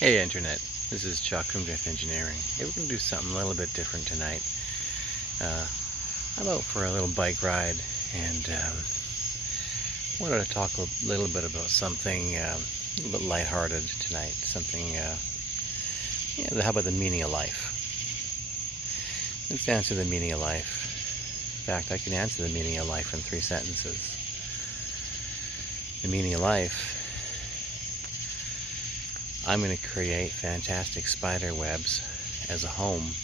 Hey Internet, this is Chuck from Drift Engineering. Hey, we're going to do something a little bit different tonight. Uh, I'm out for a little bike ride and wanted to talk a little bit about something a little bit lighthearted tonight. Something, how about the meaning of life? Let's answer the meaning of life. In fact, I can answer the meaning of life in 3 sentences. The meaning of life: I'm going to create fantastic spider webs as a home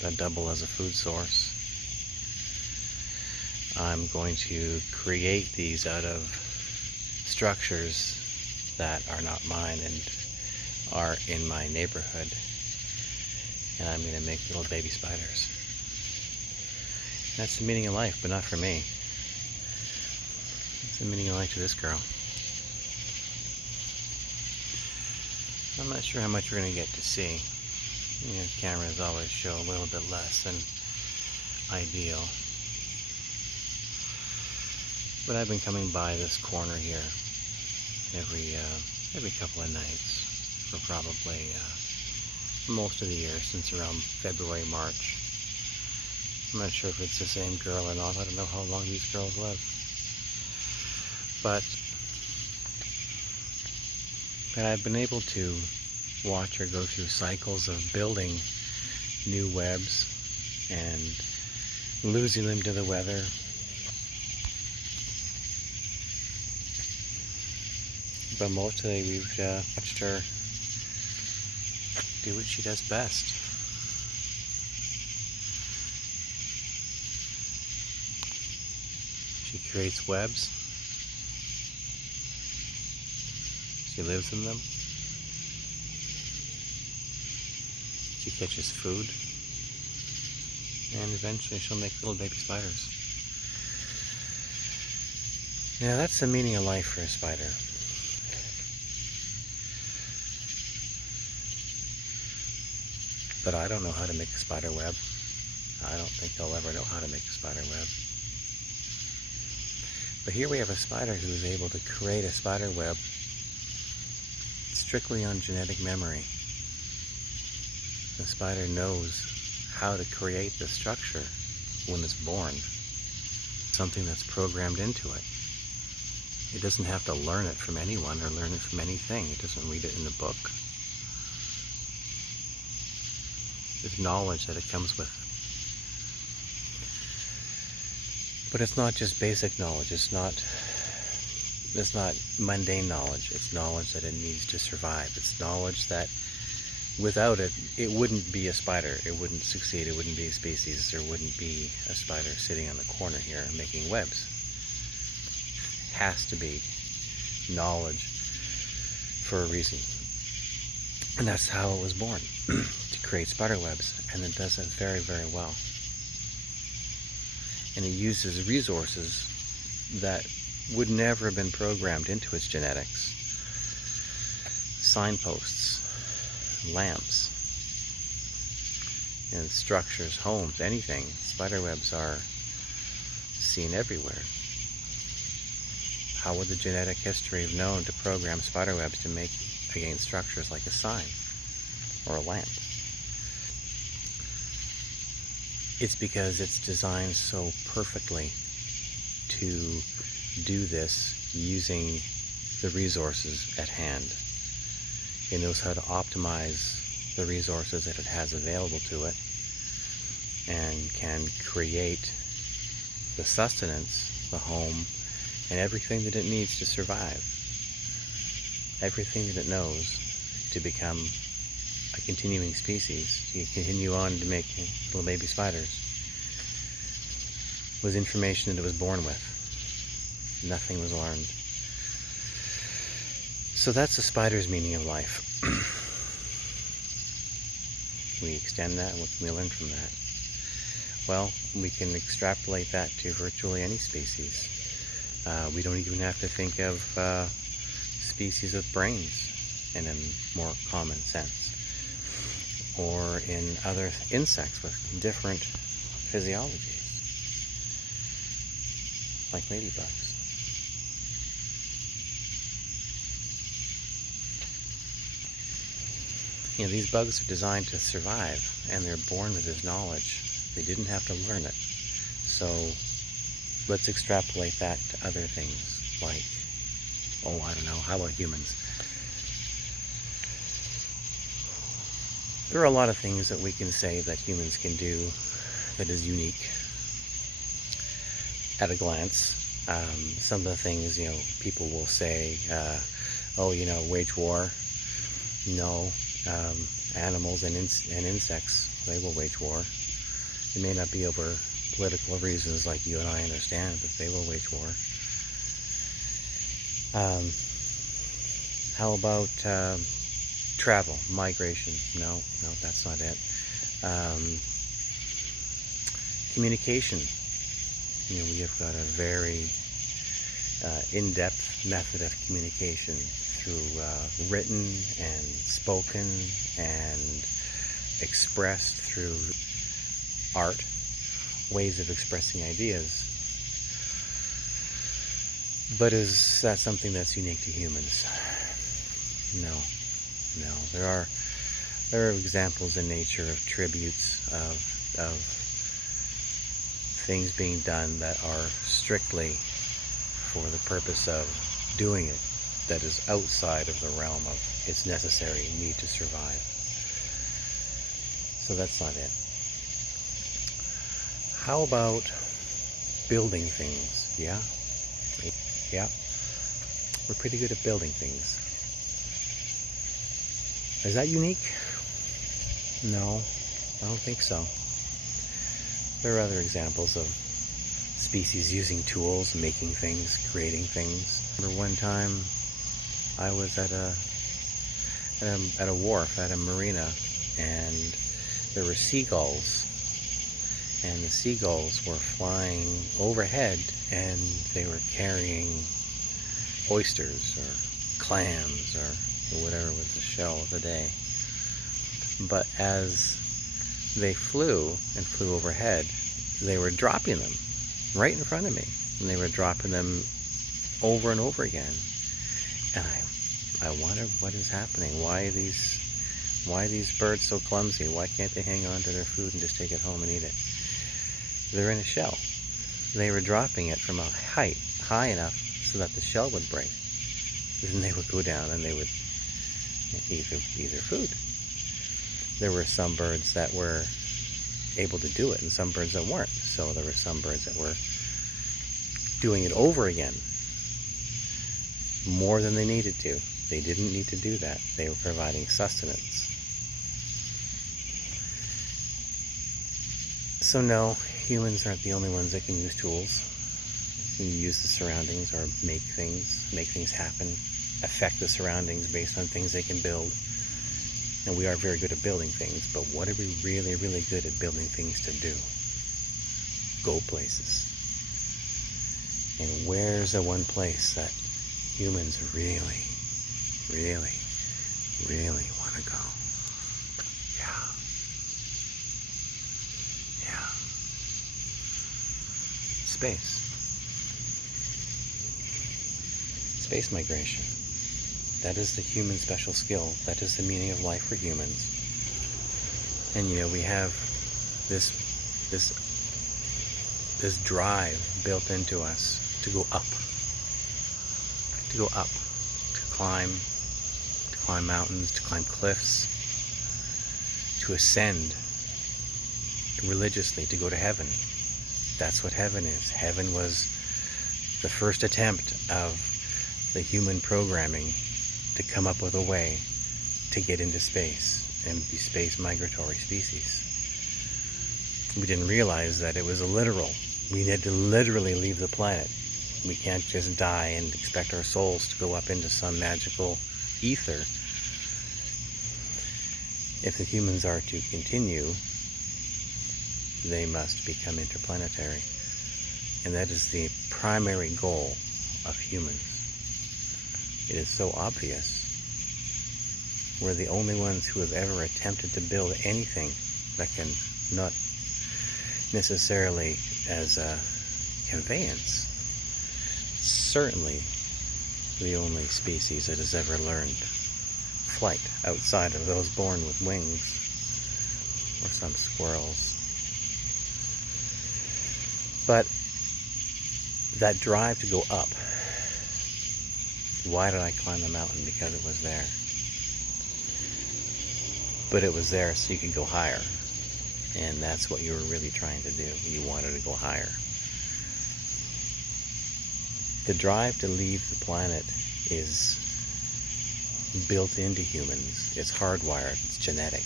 that double as a food source. I'm going to create these out of structures that are not mine and are in my neighborhood. And I'm going to make little baby spiders. That's the meaning of life, but not for me. It's the meaning of life to this girl. I'm not sure how much we're going to get to see. You know, cameras always show a little bit less than ideal. But I've been coming by this corner here every couple of nights for probably most of the year, since around February, March. I'm not sure if it's the same girl or not. I don't know how long these girls live. But I've been able to watch her go through cycles of building new webs and losing them to the weather. But mostly we've watched her do what she does best. She creates webs. She lives in them. She catches food. And eventually she'll make little baby spiders. Yeah, that's the meaning of life for a spider. But I don't know how to make a spider web. I don't think I'll ever know how to make a spider web. But here we have a spider who is able to create a spider web strictly on genetic memory. The spider knows how to create the structure when it's born. Something that's programmed into it. It doesn't have to learn it from anyone or learn it from anything. It doesn't read it in a book. It's knowledge that it comes with. But it's not just basic knowledge. It's not mundane knowledge. It's knowledge that it needs to survive. It's knowledge that without it, it wouldn't be a spider. It wouldn't succeed. It wouldn't be a species. There wouldn't be a spider sitting on the corner here making webs. It has to be knowledge for a reason. And that's how it was born, to create spider webs, and it does it very, very well. And it uses resources that would never have been programmed into its genetics. Signposts, lamps, and structures, homes, anything. Spider webs are seen everywhere. How would the genetic history have known to program spider webs to make against structures like a sign or a lamp? It's because it's designed so perfectly to do this using the resources at hand. It knows how to optimize the resources that it has available to it and can create the sustenance, the home, and everything that it needs to survive. Everything that it knows to become a continuing species, to continue on to make little baby spiders, was information that it was born with. Nothing was learned. So that's the spider's meaning of life. We extend that, and what can we learn from that? Well, we can extrapolate that to virtually any species. We don't even have to think of species with brains in a more common sense, or in other insects with different physiologies, like ladybugs. These bugs are designed to survive, and they're born with this knowledge. They didn't have to learn it. So let's extrapolate that to other things, like, I don't know, how about humans? There are a lot of things that we can say that humans can do that is unique at a glance. Some of the things, people will say, wage war. No, animals and insects, they will wage war. It may not be over political reasons like you and I understand, but they will wage war. How about travel, migration? No, that's not it. Communication. We have got a very in-depth method of communication through written and spoken and expressed through art, ways of expressing ideas. But is that something that's unique to humans? No. There are examples in nature of tributes of things being done that are strictly for the purpose of doing it, that is outside of the realm of its necessary need to survive. So that's not it. How about building things? Yeah, we're pretty good at building things. Is that unique? No, I don't think so. There are other examples of species using tools, making things, creating things. Remember one time I was at a wharf, at a marina, and there were seagulls, and the seagulls were flying overhead, and they were carrying oysters or clams or whatever was the shell of the day. But as they flew overhead, they were dropping them right in front of me, and they were dropping them over and over again. And I wonder what is happening. Why are these birds so clumsy? Why can't they hang on to their food and just take it home and eat it? They're in a shell. They were dropping it from a height high enough so that the shell would break. And they would go down and they would eat their food. There were some birds that were able to do it and some birds that weren't. So there were some birds that were doing it over again, more than they needed to. They didn't need to do that. They were providing sustenance. So no, humans aren't the only ones that can use tools. You use the surroundings or make things happen, affect the surroundings based on things they can build. And we are very good at building things, but what are we really, really good at building things to do? Go places. And where's the one place that humans really, really, really want to go? Yeah. Space. Space migration. That is the human special skill. That is the meaning of life for humans. And we have this drive built into us to go up, to climb mountains, to climb cliffs, to ascend religiously, to go to heaven. That's what heaven is. Heaven was the first attempt of the human programming to come up with a way to get into space and be space migratory species. We didn't realize that it was literal. We had to literally leave the planet. We can't just die and expect our souls to go up into some magical ether. If the humans are to continue, they must become interplanetary. And that is the primary goal of humans. It is so obvious. We're the only ones who have ever attempted to build anything that can not necessarily as a conveyance. Certainly the only species that has ever learned flight outside of those born with wings, or some squirrels. But that drive to go up, why did I climb the mountain? Because it was there. But it was there so you could go higher. And that's what you were really trying to do. You wanted to go higher. The drive to leave the planet is built into humans. It's hardwired. It's genetic.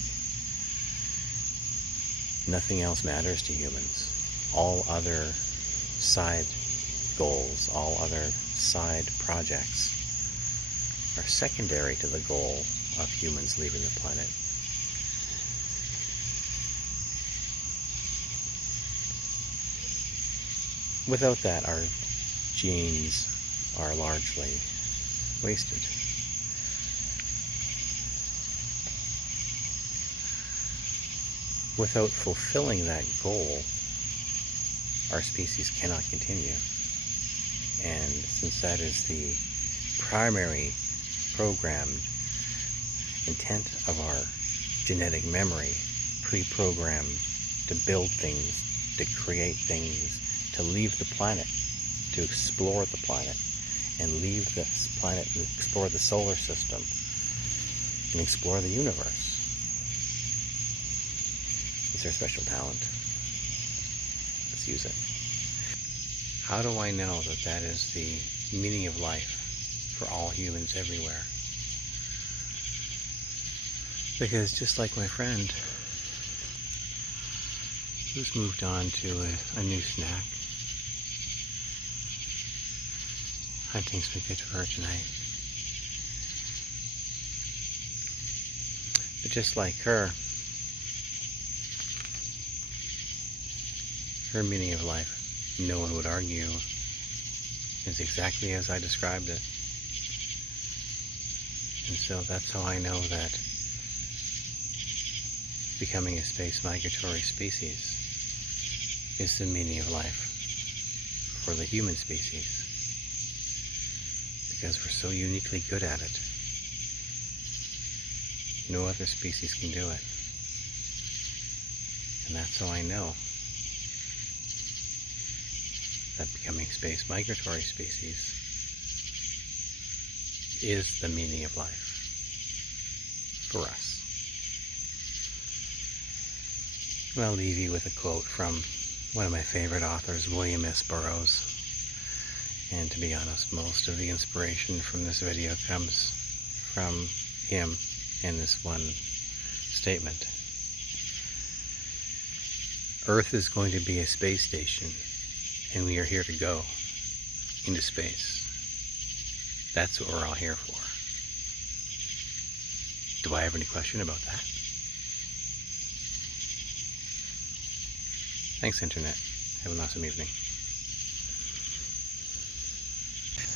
Nothing else matters to humans. All other side goals, all other side projects are secondary to the goal of humans leaving the planet. Without that, our genes are largely wasted. Without fulfilling that goal, our species cannot continue. And since that is the primary programmed intent of our genetic memory, pre-programmed to build things, to create things, to leave the planet, to explore the planet, and leave this planet and explore the solar system, and explore the universe. It's our special talent. Let's use it. How do I know that that is the meaning of life for all humans everywhere? Because just like my friend, who's moved on to a new snack, hunting's been good for her tonight. But just like her meaning of life, no one would argue, is exactly as I described it. And so that's how I know that becoming a space migratory species is the meaning of life for the human species. Because we're so uniquely good at it. No other species can do it. And that's how I know that becoming space migratory species is the meaning of life for us. And I'll leave you with a quote from one of my favorite authors, William S. Burroughs. And to be honest, most of the inspiration from this video comes from him in this one statement. Earth is going to be a space station, and we are here to go into space. That's what we're all here for. Do I have any question about that? Thanks, Internet. Have an awesome evening.